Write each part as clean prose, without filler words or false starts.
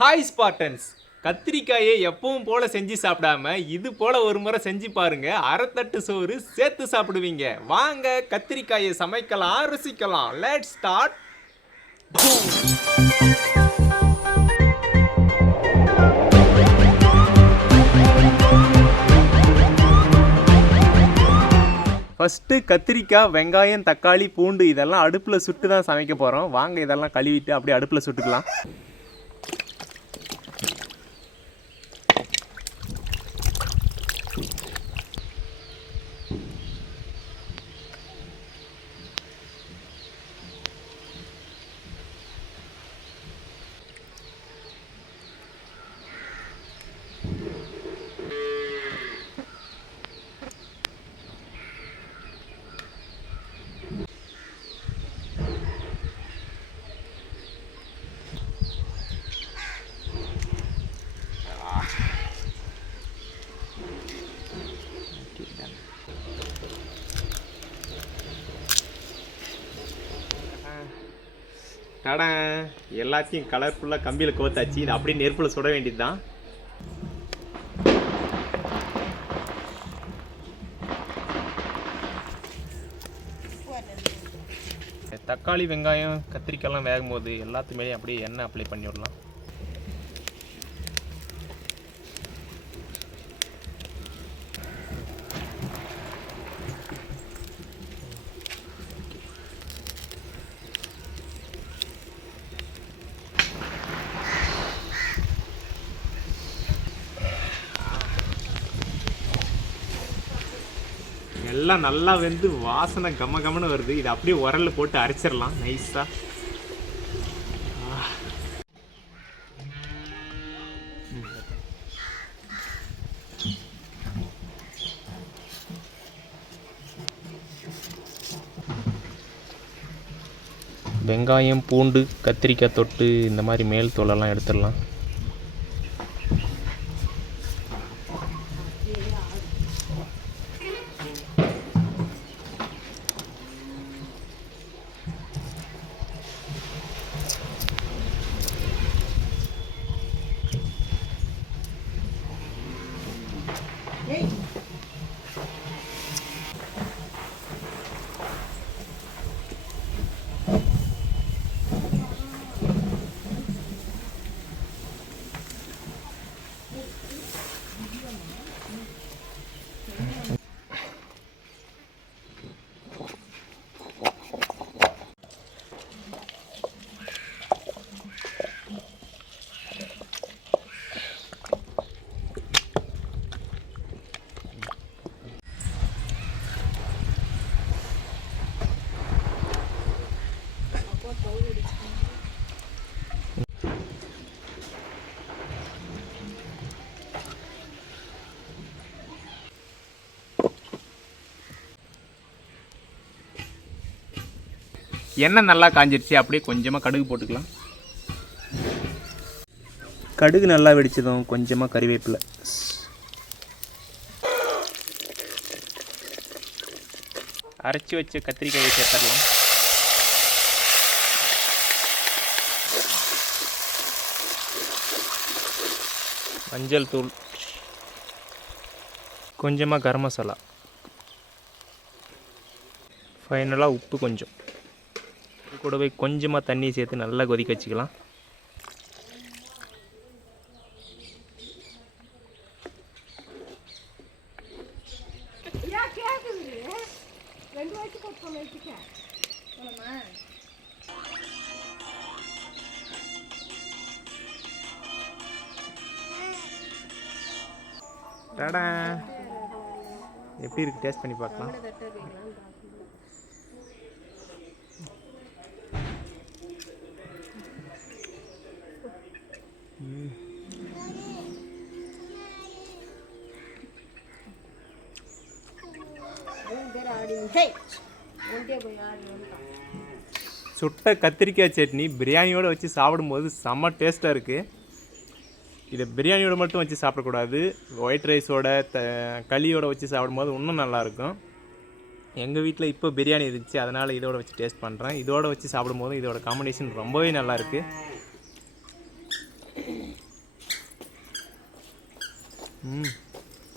Hi Spartans, கத்திரிக்காயை எப்பவும் போல செஞ்சு சாப்பிடாம இது போல ஒரு முறை செஞ்சு பாருங்க. அரைத்தட்டு சோறு சேர்த்து சாப்பிடுவீங்க. வாங்க கத்திரிக்காயை சமைக்கலாம், ருசிக்கலாம். Let's start. ஃபஸ்ட்டு கத்திரிக்காய், வெங்காயம், தக்காளி, பூண்டு இதெல்லாம் அடுப்பில் சுட்டு தான் சமைக்க போகிறோம். வாங்க இதெல்லாம் கழுவிட்டு அப்படியே அடுப்பில் சுட்டுக்கலாம். டடா, எல்லாத்தையும் கலர்ஃபுல்லாக கம்பியில் கோத்தாச்சு. இது அப்படியே நெருப்பில் சுட வேண்டியது தான். தக்காளி, வெங்காயம், கத்திரிக்காயெல்லாம் வேகும்போது எல்லாத்துமேலேயும் அப்படியே எண்ணெய் அப்ளை பண்ணி விடலாம். எல்லாம் நல்லா வெந்து வாசனை கம கமன்னு வருது. இது அப்படியே உரல்ல போட்டு அரைச்சிடலாம் நைஸா. வெங்காயம், பூண்டு, கத்திரிக்காய் தொட்டு இந்த மாதிரி மேல் தோலெல்லாம் எடுத்துடலாம். எண்ணெய் நல்லா காஞ்சிருச்சு. அப்படியே கொஞ்சமாக கடுகு போட்டுக்கலாம். கடுகு நல்லா வெடிச்சதும் கொஞ்சமாக கறிவேப்பிலை, அரைச்சி வச்ச கத்திரிக்காயை சேர்த்துடலாம். மஞ்சள் தூள், கொஞ்சமாக கரம் மசாலா, ஃபைனலாக உப்பு கொஞ்சம். கூடவே கொஞ்சமாக தண்ணி சேர்த்து நல்லா கொதிக்க வச்சுக்கலாம். டடா, எப்படி இருக்கு? டேஸ்ட் பண்ணி பார்க்கலாம். சுட்ட கத்திரிக்காய் சட்னி பிரியாணியோடு வச்சு சாப்பிடும்போது செம்ம டேஸ்ட்டாக இருக்குது. இதை பிரியாணியோடு மட்டும் வச்சு சாப்பிடக்கூடாது, ஒயிட் ரைஸோட களியோடு வச்சு சாப்பிடும்போது இன்னும் நல்லாயிருக்கும். எங்கள் வீட்டில் இப்போ பிரியாணி இருந்துச்சு, அதனால் இதோட வச்சு டேஸ்ட் பண்ணுறேன். இதோட வச்சு சாப்பிடும்போது இதோட காம்பினேஷன் ரொம்பவே நல்லாயிருக்கு.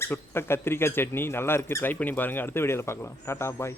சுட்ட கத்திரிக்காய் சட்னி நல்லா இருக்குது. ட்ரை பண்ணி பாருங்கள். அடுத்த வீடியோவில் பார்க்கலாம். டாட்டா பாய்.